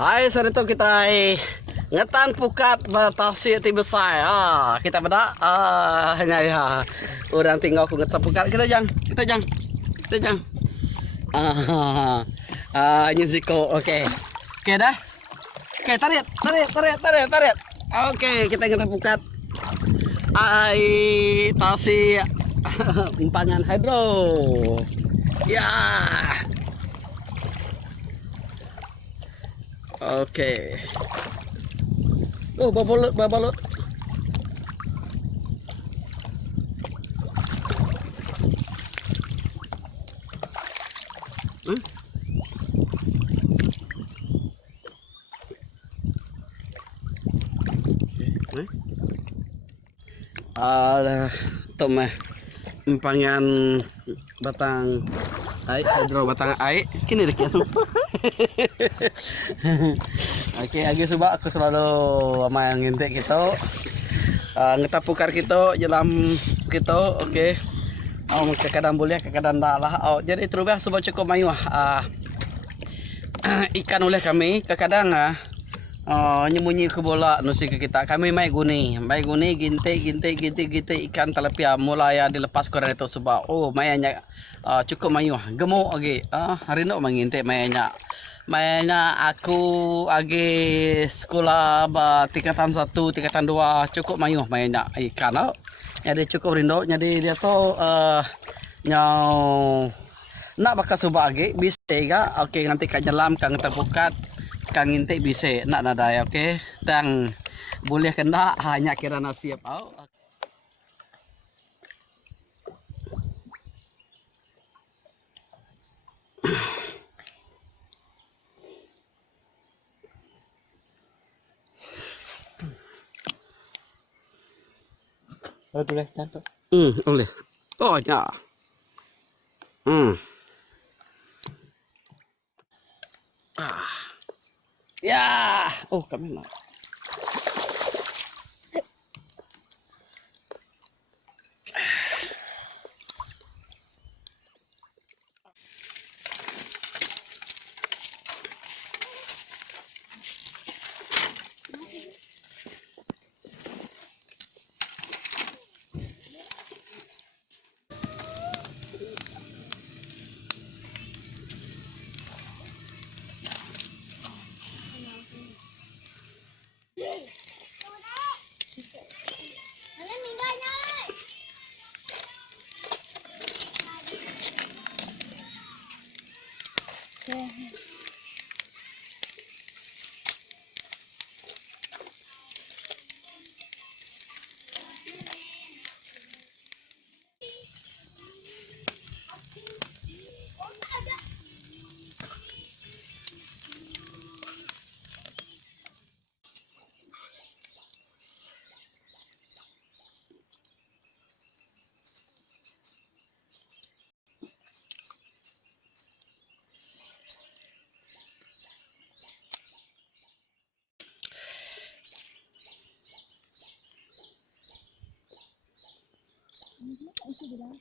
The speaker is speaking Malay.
Hai, saat itu kita ngetan pukat batasi ti besar. Kita beda hanya ya. Orang tinggal aku ngetan pukat kita jang. Ini Ziko. Oke. Oke dah. Oke, tarik. Oke, kita ngetan pukat. Tasi empangan hidro. Ya. Oke. Babalut. Hmm? Tomeh empangan batang hidro batang ai kini dek ya. Oke, agi coba aku selalu main ngintek gitu. Ngetapukar gitu jelam gitu. Oke. Kadang boleh kadang tak lah. Jadi terubah coba cukup mayu ikan oleh kami kadang nyembunyi ke bola nusi ke kita kami mai guni ginte ikan talapia mulai dilepas ke itu sebab mayanya cukup mayu gemuk lagi hari no manginte mayanya aku agi sekolah tingkatan 1 tingkatan 2 cukup mayu mayanya ikan jadi cukup rindu jadi dia tuh nyau nak bakal subak lagi bisa ga oke nanti kak nyelam kang terbukat kang intik bisa nak nadai oke tang boleh kena hanya kira nasib Boleh cantik. boleh oh ya ya kami nak Itu bilang